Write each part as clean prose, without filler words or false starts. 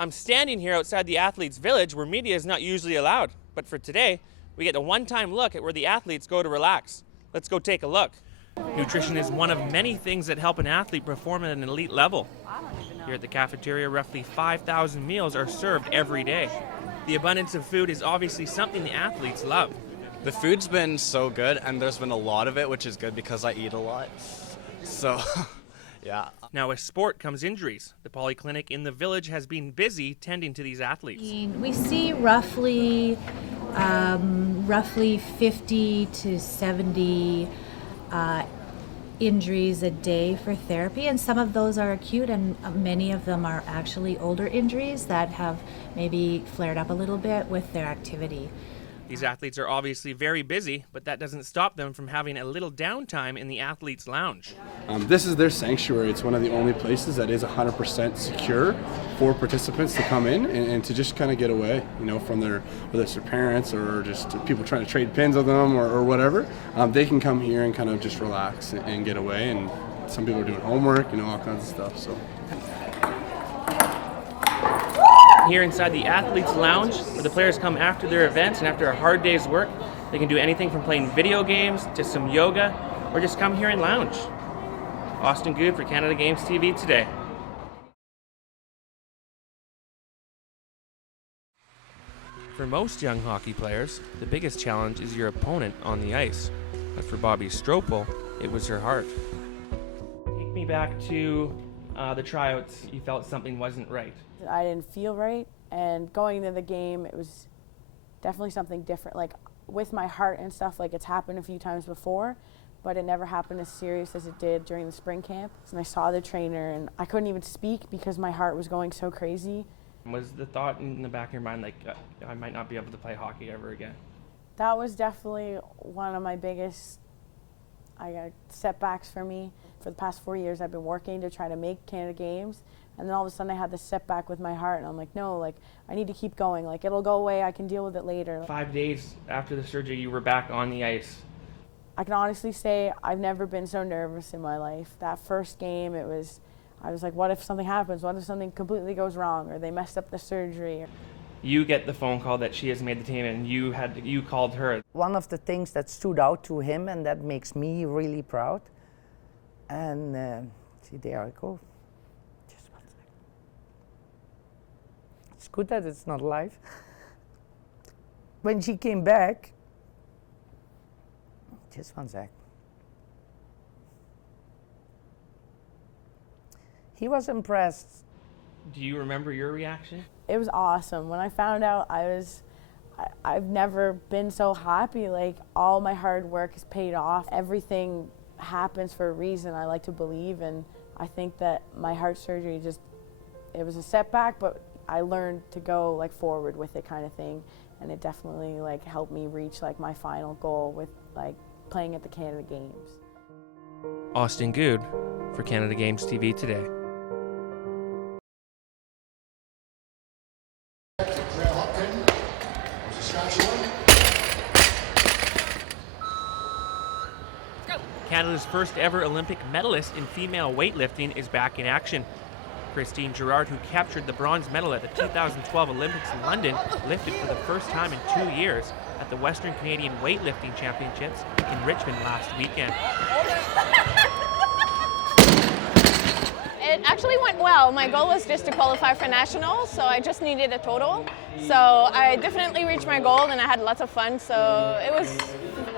I'm standing here outside the athletes' village where media is not usually allowed. But for today, we get a one-time look at where the athletes go to relax. Let's go take a look. Nutrition is one of many things that help an athlete perform at an elite level. Here at the cafeteria, roughly 5,000 meals are served every day. The abundance of food is obviously something the athletes love. The food's been so good, and there's been a lot of it, which is good because I eat a lot. So, yeah. Now, with sport comes injuries. The polyclinic in the village has been busy tending to these athletes. We see roughly 50 to 70 injuries a day for therapy, and some of those are acute, and many of them are actually older injuries that have maybe flared up a little bit with their activity. These athletes are obviously very busy, but that doesn't stop them from having a little downtime in the athletes' lounge. This is their sanctuary. It's one of the only places that is 100% secure for participants to come in and to just kind of get away, from whether it's their parents or just people trying to trade pins with them or whatever. They can come here and kind of just relax and get away. And some people are doing homework, all kinds of stuff. So. Here inside the athletes' lounge, where the players come after their events and after a hard day's work, they can do anything from playing video games to some yoga, or just come here and lounge. Austin Goode for Canada Games TV today. For most young hockey players, the biggest challenge is your opponent on the ice. But for Bobby Stropel, it was her heart. Take me back to the tryouts. You felt something wasn't right. I didn't feel right, and going into the game, it was definitely something different. Like with my heart and stuff, like it's happened a few times before, but it never happened as serious as it did during the spring camp. And I saw the trainer, and I couldn't even speak because my heart was going so crazy. Was the thought in the back of your mind like, I might not be able to play hockey ever again? That was definitely one of my biggest setbacks for me. For the past 4 years, I've been working to try to make Canada Games. And then all of a sudden I had this setback with my heart, and I'm like, no, I need to keep going. It'll go away, I can deal with it later. 5 days after the surgery, you were back on the ice. I can honestly say I've never been so nervous in my life. That first game, I was like, what if something happens? What if something completely goes wrong, or they messed up the surgery? You get the phone call that she has made the team, and you called her. One of the things that stood out to him, and that makes me really proud, and see, there I go. It's good that it's not live. When she came back, just one sec. He was impressed. Do you remember your reaction? It was awesome. When I found out, I've never been so happy. All my hard work is paid off. Everything happens for a reason, I like to believe, and I think that my heart surgery it was a setback, but I learned to go forward with it kind of thing, and it definitely helped me reach my final goal with playing at the Canada Games. Austin Goode for Canada Games TV today. Canada's first ever Olympic medalist in female weightlifting is back in action. Christine Girard, who captured the bronze medal at the 2012 Olympics in London, lifted for the first time in 2 years at the Western Canadian Weightlifting Championships in Richmond last weekend. It actually went well. My goal was just to qualify for nationals, so I just needed a total. So I definitely reached my goal, and I had lots of fun, so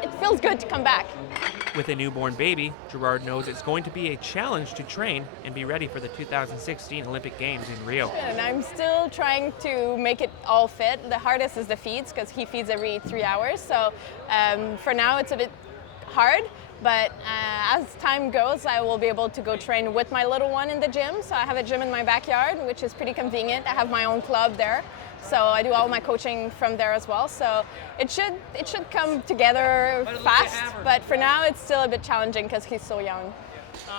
it feels good to come back. With a newborn baby, Girard knows it's going to be a challenge to train and be ready for the 2016 Olympic Games in Rio. And I'm still trying to make it all fit. The hardest is the feeds, because he feeds every 3 hours. So for now it's a bit hard, but as time goes, I will be able to go train with my little one in the gym. So I have a gym in my backyard, which is pretty convenient. I have my own club there. So I do all my coaching from there as well. So it should come together fast, but for now it's still a bit challenging because he's so young.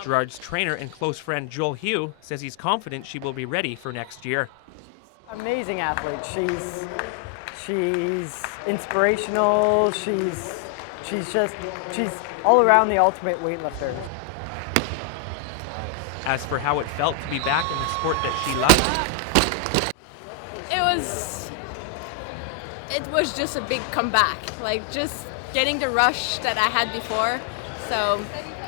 Girard's trainer and close friend Joel Hugh says he's confident she will be ready for next year. Amazing athlete. She's inspirational. She's all around the ultimate weightlifter. As for how it felt to be back in the sport that she loves, was just a big comeback, like just getting the rush that I had before. So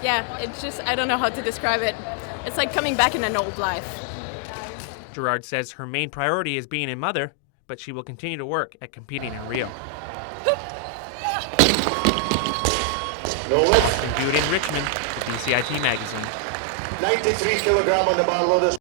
yeah, it's just, I don't know how to describe it. It's like coming back in an old life. Gerard says her main priority is being a mother, but she will continue to work at competing in Rio. From Goode in Richmond, the BCIT Magazine. 93 kilogram on the bar loaders.